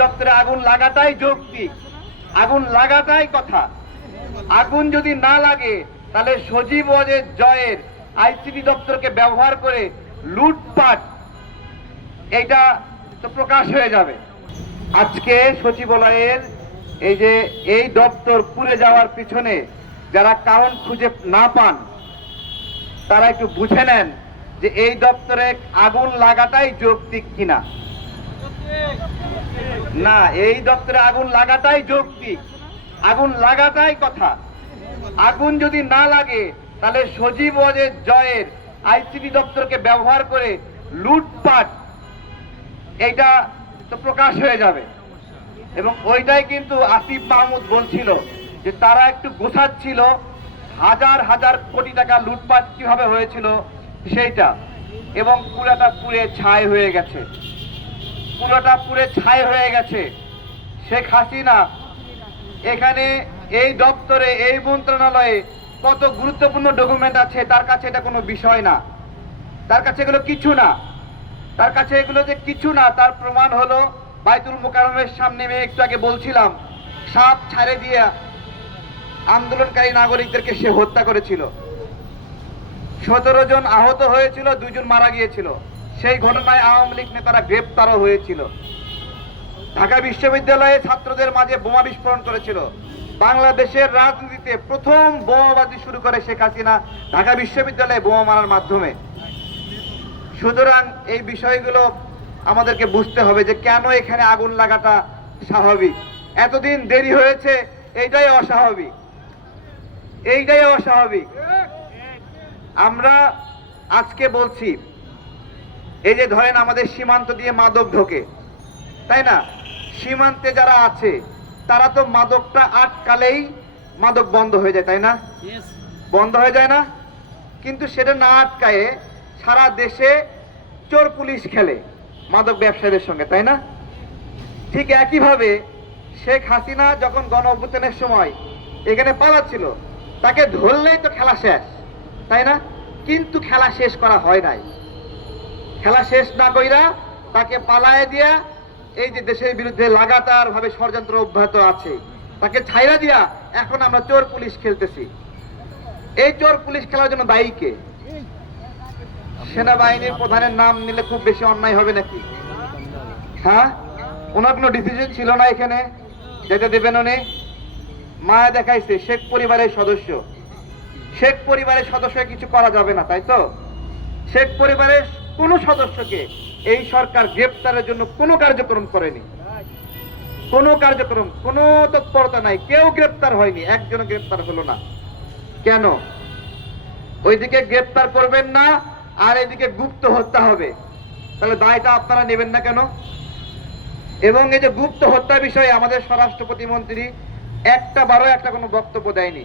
দপ্তরে আগুন লাগাটাই যৌক্তিক, আগুন লাগাটাই কথা। আগুন যদি না লাগে তাহলে সজীব ওয়াজেদ জয়ের আইসিটি দপ্তরকে ব্যবহার করে লুটপাট এইটা তো প্রকাশ হয়ে যাবে। আজকে সচিবালয়ের এই দপ্তর পুড়ে যাওয়ার পিছনে যারা কারণ খুঁজে না পান তারা একটু বুঝে নেন যে এই দপ্তরে আগুন লাগাটাই যৌক্তিক কিনা। না, এই দপ্তরে আগুন লাগাটাই যৌক্তিক, আগুন লাগাটাই কথা। আগুন যদি না লাগে তাহলে সজীব ওয়াজেদ জয়ের আইসিটি দপ্তরকে ব্যবহার করে লুটপাট এইটা তো প্রকাশ হয়ে যাবে। এবং ওইটাই কিন্তু আসিফ মাহমুদ বলছিল যে তারা একটু গোছাচ্ছিল হাজার হাজার কোটি টাকা লুটপাট কিভাবে হয়েছিল সেইটা, এবং পুরাটা পুড়ে ছাই হয়ে গেছে, পুরোটা পুড়ে ছাই হয়ে গেছে। শেখ হাসিনা এখানে এই দপ্তরে এই মন্ত্রণালয়ে কত গুরুত্বপূর্ণ ডকুমেন্ট আছে তার কাছে এটা কোনো বিষয় না, তার কাছে এগুলো কিছু না, তার কাছে এগুলো যে কিছু না তার প্রমাণ হলো বাইতুল মোকাররমের সামনে আমি একটু আগে বলছিলাম সাপ ছাড়ে দিয়ে আন্দোলনকারী নাগরিকদেরকে সে হত্যা করেছিল, 17 জন আহত হয়েছিল, 2 জন মারা গিয়েছিল। সেই ঘটনায় আওয়ামী লীগ নেতারা গ্রেপ্তারও হয়েছিল। ঢাকা বিশ্ববিদ্যালয়ে ছাত্রদের মাঝে বোমা বিস্ফোরণ করেছিল। বাংলাদেশের রাজনীতিতে প্রথম বোমাবাজি শুরু করে শেখ হাসিনা ঢাকা বিশ্ববিদ্যালয়ে বোমা মারার মাধ্যমে। সুতরাং এই বিষয়গুলো আমাদেরকে বুঝতে হবে যে কেন এখানে আগুন লাগাটা স্বাভাবিক, এতদিন দেরি হয়েছে এইটাই অস্বাভাবিক, এইটাই অস্বাভাবিক। আমরা আজকে বলছি এই যে ধরেন আমাদের সীমান্ত দিয়ে মাদক ঢোকে, তাই না? সীমান্তে যারা আছে তারা তো মাদকটা আটকালেই মাদক বন্ধ হয়ে যায়, তাই না? বন্ধ হয়ে যায় না? কিন্তু সেটা না আটকায়ে সারা দেশে চোর পুলিশ খেলে মাদক ব্যবসায়ীদের সঙ্গে, তাই না? ঠিক একইভাবে শেখ হাসিনা যখন গণ অভ্যুত্থানের সময় এখানে পালাচ্ছিল তাকে ধরলেই তো খেলা শেষ, তাই না? কিন্তু খেলা শেষ করা হয় নাই। খেলা শেষ না কইরা তাকে পালায় দিয়া এই যে দেশের বিরুদ্ধে লাগাতার ভাবে ষড়যন্ত্র অব্যাহত আছে তাকে ছাইরা দিয়া এখন আমরা চোর পুলিশ খেলতেছি। এই চোর পুলিশ খেলার জন্য দায়ী কে? সেনাবাহিনীর প্রধানের নাম নিলে খুব বেশি অন্যায় হবে নাকি? হ্যাঁ, ওনার কোনো ডিসিশন ছিল না এখানে যেতে দেবেন উনি? মায়া দেখাইছে শেখ পরিবারের সদস্য, শেখ পরিবারের সদস্য কিছু করা যাবে না, তাই তো? শেখ পরিবারের কোন সদস্যকে এই সরকার গ্রেপ্তারের জন্য কোনো কার্যক্রম করেনি, কোনো কার্যক্রম, কোনো তৎপরতা নাই, কেউ গ্রেপ্তার হয়নি, একজন গ্রেপ্তার হলো না। কেন? ওইদিকে গ্রেপ্তার করবেন না আর এদিকে গুপ্ত হত্যা হবে, তাহলে দায়টা আপনারা নেবেন না কেন? এবং এই যে গুপ্ত হত্যা বিষয়ে আমাদের স্বরাষ্ট্র প্রতিমন্ত্রী একটা বারো একটা কোনো বক্তব্য দেয়নি।